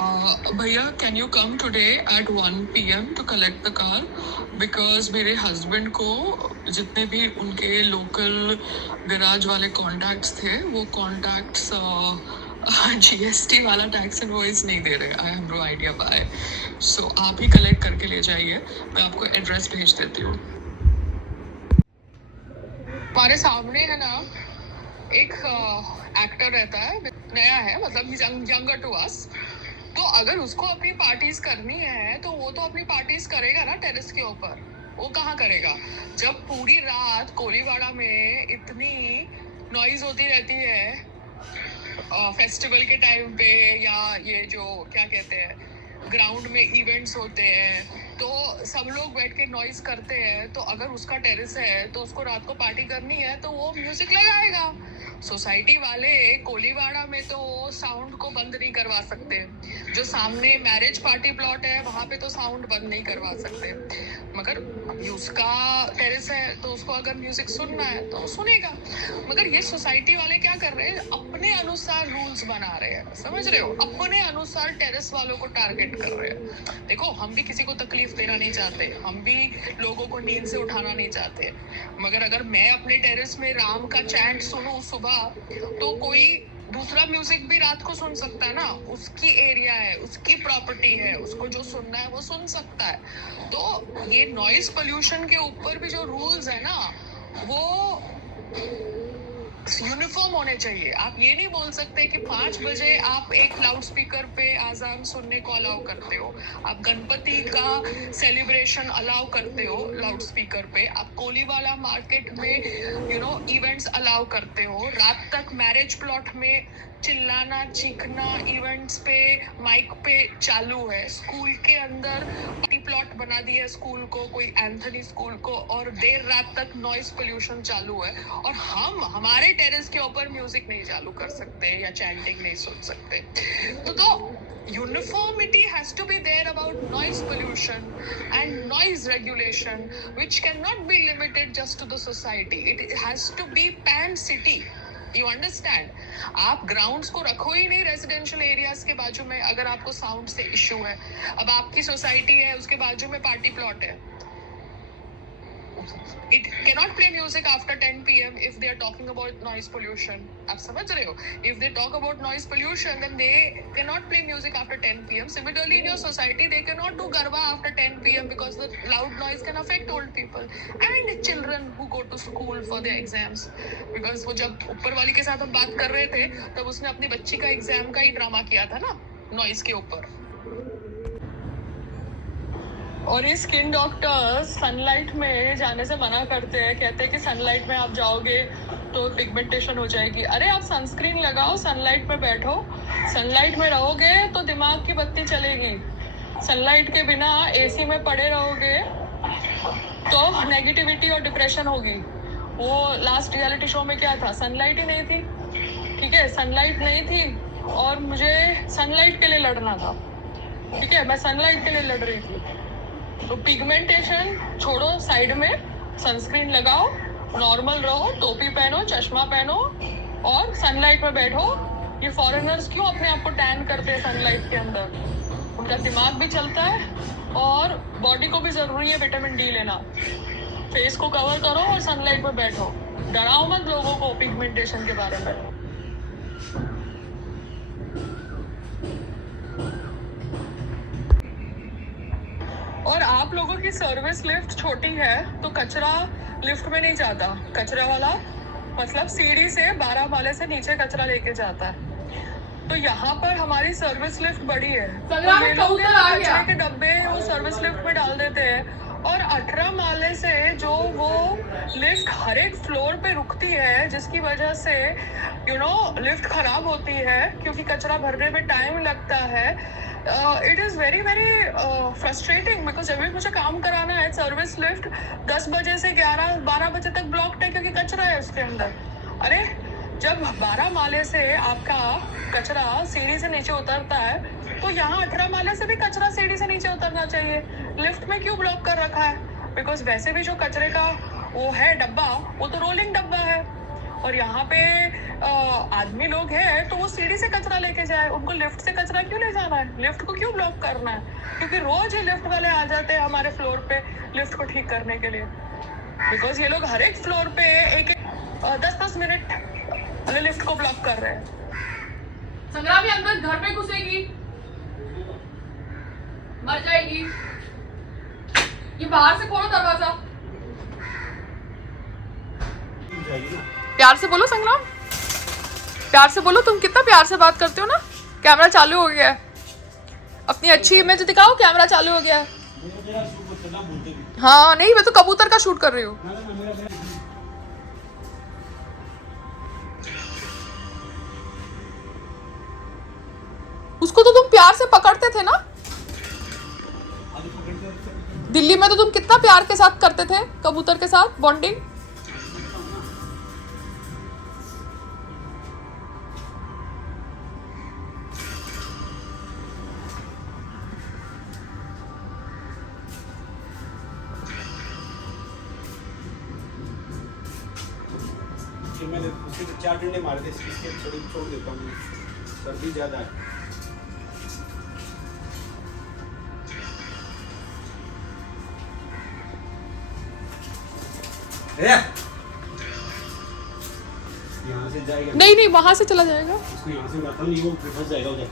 भैया can you come today at 1 PM to collect the car because मेरे husband को जितने भी उनके लोकल गराज वाले कॉन्टैक्ट्स थे वो कॉन्टैक्ट्स GST वाला टैक्स इनवॉइस नहीं दे रहे। I have no idea bye. So आप ही कलेक्ट करके ले जाइए, मैं आपको एड्रेस भेज देती हूँ। हमारे सामने है ना एक एक्टर रहता है, नया है, मतलब यंगर टू अस। तो अगर उसको अपनी पार्टीज करनी है तो वो तो अपनी पार्टीज करेगा ना टेरेस के ऊपर। वो कहाँ करेगा जब पूरी रात कोलीवाड़ा में इतनी नॉइज होती रहती है फेस्टिवल के टाइम पे, या ये जो क्या कहते हैं ग्राउंड में इवेंट्स होते हैं, तो सब लोग बैठ के नॉइज करते हैं। तो अगर उसका टेरेस है तो उसको रात को पार्टी करनी है तो वो म्यूजिक लगाएगा। सोसाइटी वाले कोलीवाड़ा में तो साउंड को बंद नहीं करवा सकते। जो सामने मैरिज पार्टी प्लॉट है वहां पे तो साउंड बंद नहीं करवा सकते, मगर अभी उसका टेरेस है तो उसको अगर म्यूजिक सुनना है तो सुनेगा। मगर ये सोसाइटी वाले क्या कर रहे हैं, अपने अनुसार रूल्स बना रहे हैं, समझ रहे हो, अपने अनुसार टेरेस वालों को टारगेट कर रहे हैं। देखो हम भी किसी को तकलीफ देना नहीं चाहते, हम भी लोगों को नींद से उठाना नहीं चाहते, मगर अगर मैं अपने टेरेस में राम का चैंट सुनूं सुबह तो कोई दूसरा म्यूजिक भी रात को सुन सकता है ना। उसकी एरिया है, उसकी प्रॉपर्टी है, उसको जो सुनना है वो सुन सकता है। तो ये नॉइज पोल्यूशन के ऊपर भी जो रूल्स है ना वो यूनिफॉर्म होने चाहिए। आप ये नहीं बोल सकते कि 5 बजे आप एक लाउड स्पीकर पे आजान सुनने को अलाउ करते हो, आप गणपति का सेलिब्रेशन अलाउ करते हो लाउड स्पीकर पे, आप कोलीवाला मार्केट में इवेंट्स अलाउ करते हो, रात तक मैरिज प्लॉट में चिल्लाना चीखना इवेंट्स पे माइक पे चालू है, स्कूल के अंदर पार्टी प्लॉट बना दिया स्कूल को, कोई एंथनी स्कूल को, और देर रात तक नॉइज पोल्यूशन चालू है, और हम हमारे टेरेस के ऊपर म्यूजिक नहीं चालू कर सकते या चैंटिंग नहीं सुन सकते। तो uniformity has to be there about noise pollution and noise regulation, which cannot be limited just to the society. It has to be pan city. You understand? आप ग्राउंड्स को रखो ही नहीं रेजिडेंशियल एरियाज के बाजू में अगर आपको साउंड से इश्यू है। अब आपकी सोसाइटी है, उसके बाजू में पार्टी प्लॉट है, it cannot play music after 10 PM if they are talking about noise pollution. आप समझ रहे हो? If they talk about noise pollution, then they cannot play music after 10 PM. Similarly, in your society, they cannot do garba after 10 PM because the loud noise can affect old people and children who go to school for their exams. Because वो जब ऊपर वाली के साथ हम बात कर रहे थे, तब उसने अपनी बच्ची का एग्जाम का ही ड्रामा किया था ना, नॉइज के ऊपर। और ये स्किन डॉक्टर्स सनलाइट में जाने से मना करते हैं, कहते हैं कि सनलाइट में आप जाओगे तो पिगमेंटेशन हो जाएगी। अरे आप सनस्क्रीन लगाओ, सनलाइट में बैठो, सनलाइट में रहोगे तो दिमाग की बत्ती चलेगी, सनलाइट के बिना AC में पड़े रहोगे तो नेगेटिविटी और डिप्रेशन होगी। वो लास्ट रियलिटी शो में क्या था, सनलाइट ही नहीं थी, ठीक है, सनलाइट नहीं थी और मुझे सनलाइट के लिए लड़ना था, ठीक है, मैं सनलाइट के लिए लड़ रही थी। तो पिगमेंटेशन छोड़ो साइड में, सनस्क्रीन लगाओ, नॉर्मल रहो, टोपी पहनो, चश्मा पहनो और सनलाइट में बैठो। ये फॉरेनर्स क्यों अपने आप को टैन करते हैं सनलाइट के अंदर, उनका दिमाग भी चलता है और बॉडी को भी जरूरी है विटामिन D लेना। फेस को कवर करो और सनलाइट में बैठो, डराओ मत लोगों को पिगमेंटेशन के बारे में। और आप लोगों की सर्विस लिफ्ट छोटी है तो कचरा लिफ्ट में नहीं जाता, कचरा वाला मतलब सीढ़ी से 12 माले से नीचे कचरा लेके जाता है। तो यहाँ पर हमारी सर्विस लिफ्ट बड़ी है तो ये लोग कचरे के डब्बे वो सर्विस लिफ्ट में डाल देते हैं, और 18 माले से जो वो लिफ्ट हर एक फ्लोर पे रुकती है, जिसकी वजह से लिफ्ट खराब होती है क्योंकि कचरा भरने में टाइम लगता है। It is very very frustrating because जब भी मुझे काम कराना है सर्विस लिफ्ट 10 बजे से 11-12 बजे तक ब्लॉक्ड है क्योंकि कचरा है उसके अंदर। अरे जब 12 माले से आपका कचरा सीढ़ी से नीचे उतरता है तो यहाँ 18 माले से भी कचरा सीढ़ी से नीचे उतरना चाहिए, लिफ्ट में क्यों ब्लॉक कर रखा है? बिकॉज वैसे भी जो कचरे का वो है डब्बा, वो तो रोलिंग डब्बा है, और यहाँ पे आदमी लोग हैं तो वो सीढ़ी से कचरा लेके जाए, उनको लिफ्ट से कचरा क्यों ले जाना है, लिफ्ट को क्यों ब्लॉक करना है? क्योंकि रोज ही लिफ्ट वाले आ जाते हैं हमारे फ्लोर पे लिफ्ट को ठीक करने के लिए, बिकॉज ये लोग हर एक फ्लोर पे एक 10-10 मिनट लिफ्ट को ब्लॉक कर रहे हैं। संग्राम ये अंदर घर में घुसेगी, मर जाएगी। ये बाहर से खोलो दरवाजा। प्यार से बोलो संग्राम, प्यार से बोलो। तुम कितना प्यार से बात करते हो ना। कैमरा चालू हो गया है, अपनी अच्छी इमेज दिखाओ। कैमरा चालू हो गया है। हाँ नहीं, मैं तो कबूतर का शूट कर रही हूँ। उसको तो तुम प्यार से पकड़ते थे ना, दिल्ली में तो तुम कितना प्यार के साथ करते थे कबूतर के साथ बॉन्डिंग। मैंने उसके 4 डंडे मारे थे, इसके छोड़ देता हूँ, सर्दी ज्यादा है। यहाँ से जाएगा? नहीं नहीं, वहां से चला जाएगा। इसको यहाँ से उड़ाता हूँ, नहीं वो फंस जाएगा उधर।